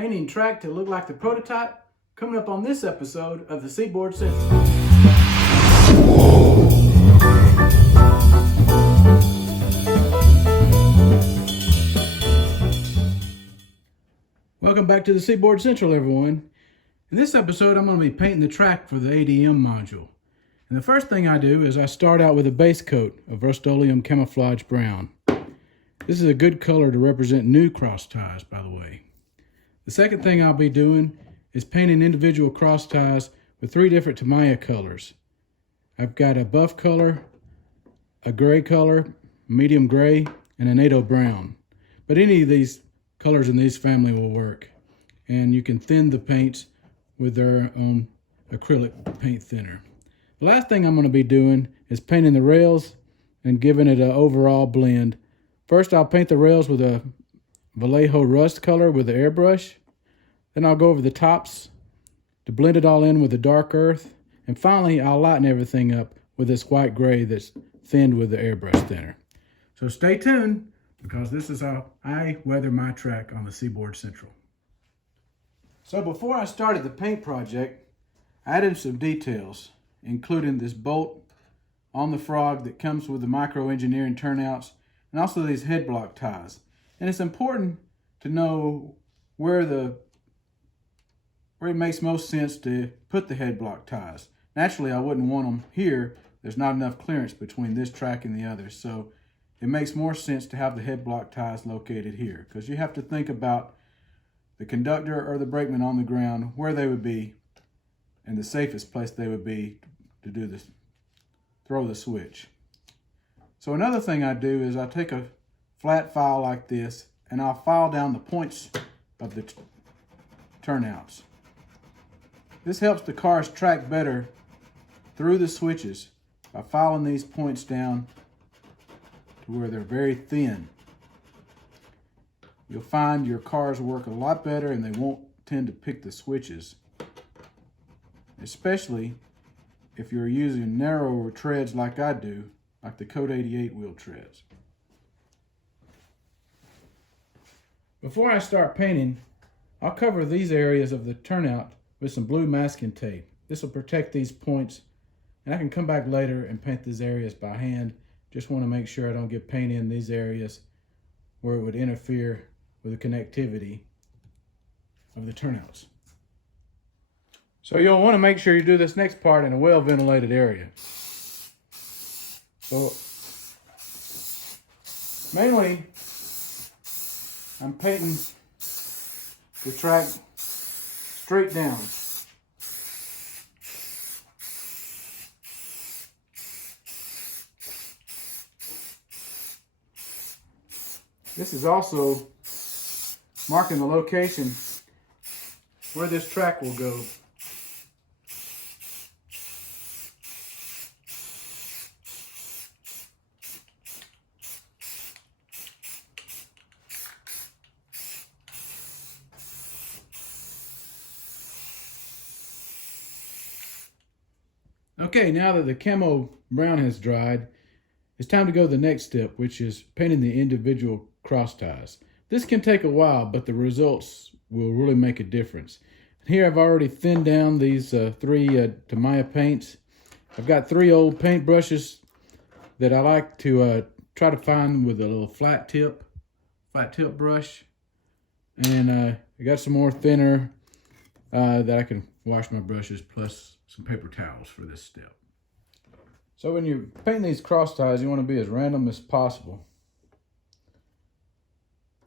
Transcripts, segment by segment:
painting track to look like the prototype, coming up on this episode of the Seaboard Central. Welcome back to the Seaboard Central, everyone. In this episode, I'm going to be painting the track for the ADM module. And the first thing I do is I start out with a base coat of Rust-Oleum Camouflage Brown. This is a good color to represent new cross ties, by the way. The second thing I'll be doing is painting individual cross ties with 3 different Tamiya colors. I've got a buff color, a gray color, medium gray, and a NATO brown. But any of these colors in these family will work. And you can thin the paints with their own acrylic paint thinner. The last thing I'm going to be doing is painting the rails and giving it an overall blend. First, I'll paint the rails with a Vallejo rust color with the airbrush. Then I'll go over the tops to blend it all in with the dark earth. And finally, I'll lighten everything up with this white gray that's thinned with the airbrush thinner. So stay tuned, because this is how I weather my track on the Seaboard Central. So before I started the paint project, I added some details, including this bolt on the frog that comes with the micro engineering turnouts, and also these head block ties. And it's important to know where it makes most sense to put the head block ties. Naturally, I wouldn't want them here. There's not enough clearance between this track and the others, so it makes more sense to have the head block ties located here, because you have to think about the conductor or the brakeman on the ground, where they would be, and the safest place they would be to do this, throw the switch. So another thing I do is I take a flat file like this, and I'll file down the points of the turnouts. This helps the cars track better through the switches by filing these points down to where they're very thin. You'll find your cars work a lot better, and they won't tend to pick the switches, especially if you're using narrower treads like I do, like the Code 88 wheel treads. Before I start painting, I'll cover these areas of the turnout with some blue masking tape. This will protect these points, and I can come back later and paint these areas by hand. Just want to make sure I don't get paint in these areas where it would interfere with the connectivity of the turnouts. So you'll want to make sure you do this next part in a well-ventilated area. So mainly, I'm painting the track straight down. This is also marking the location where this track will go. Okay, now that the camo brown has dried, it's time to go to the next step, which is painting the individual cross ties. This can take a while, but the results will really make a difference. Here I've already thinned down these 3 Tamiya paints. I've got 3 old paint brushes that I like to try to find with a little flat tip brush. And I got some more thinner that I can wash my brushes, plus some paper towels for this step. So when you're painting these cross ties, you want to be as random as possible.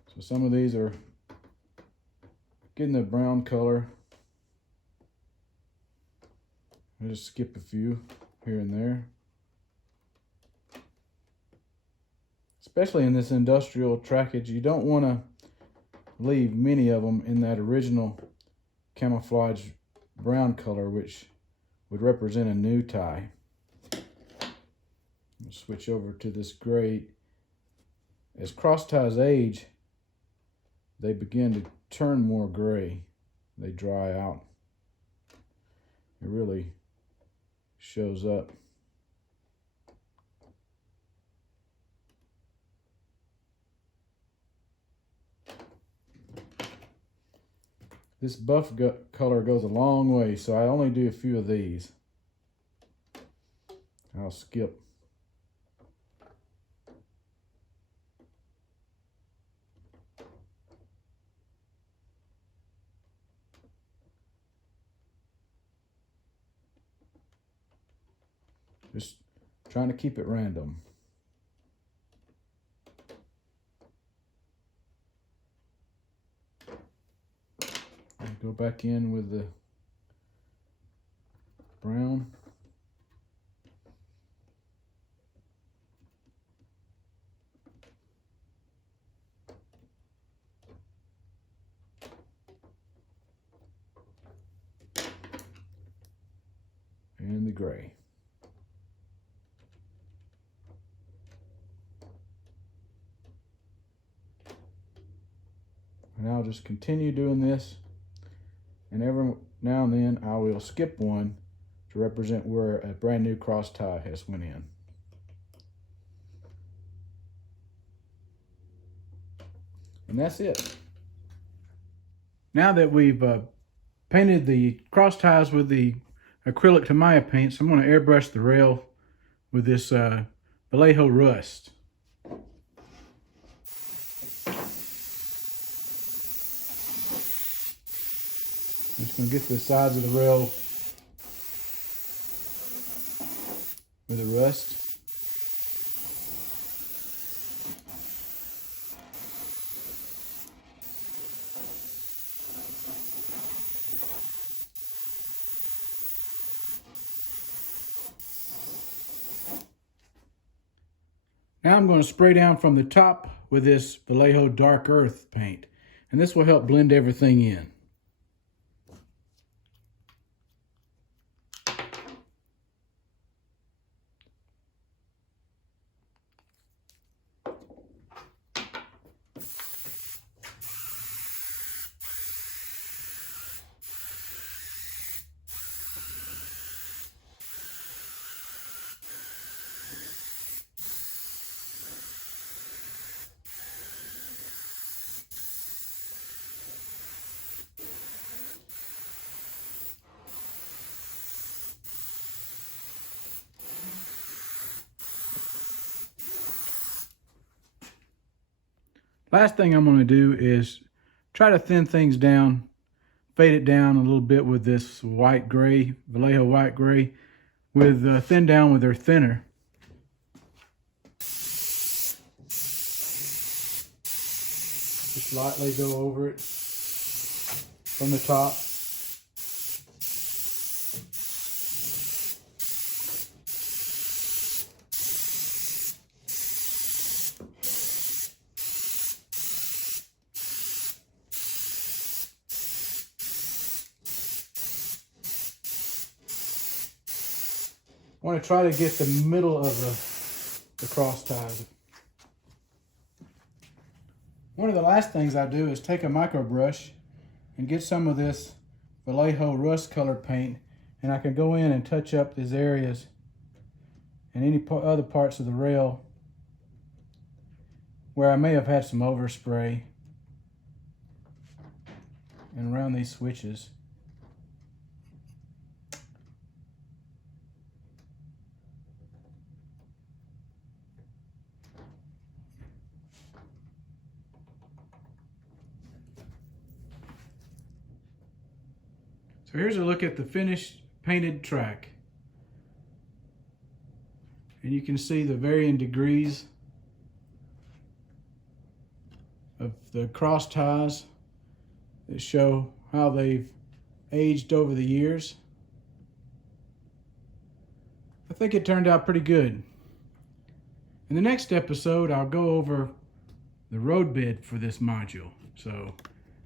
So some of these are getting the brown color. I'll just skip a few here and there. Especially in this industrial trackage, you don't want to leave many of them in that original camouflage brown color, which would represent a new tie. I'll switch over to this gray. As cross ties age, they begin to turn more gray. They dry out. It really shows up. This buff color goes a long way, so I only do a few of these. I'll skip. Just trying to keep it random. Go back in with the brown. And the gray. And I'll just continue doing this. And every now and then I will skip one to represent where a brand new cross tie has went in. And that's it. Now that we've painted the cross ties with the acrylic Tamiya paints, I'm going to airbrush the rail with this Vallejo rust. I'm just going to get to the sides of the rail with the rust. Now I'm going to spray down from the top with this Vallejo Dark Earth paint, and this will help blend everything in. Last thing I'm going to do is try to thin things down, fade it down a little bit with this white gray, Vallejo white gray, with thin down with their thinner. Just lightly go over it from the top. I want to try to get the middle of the cross ties. One of the last things I do is take a micro brush and get some of this Vallejo rust colored paint, and I can go in and touch up these areas and any other parts of the rail where I may have had some overspray, and around these switches. So here's a look at the finished painted track. And you can see the varying degrees of the cross ties that show how they've aged over the years. I think it turned out pretty good. In the next episode, I'll go over the road bed for this module. So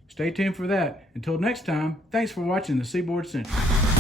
stay tuned for that. Until next time, thanks for watching the Seaboard Central.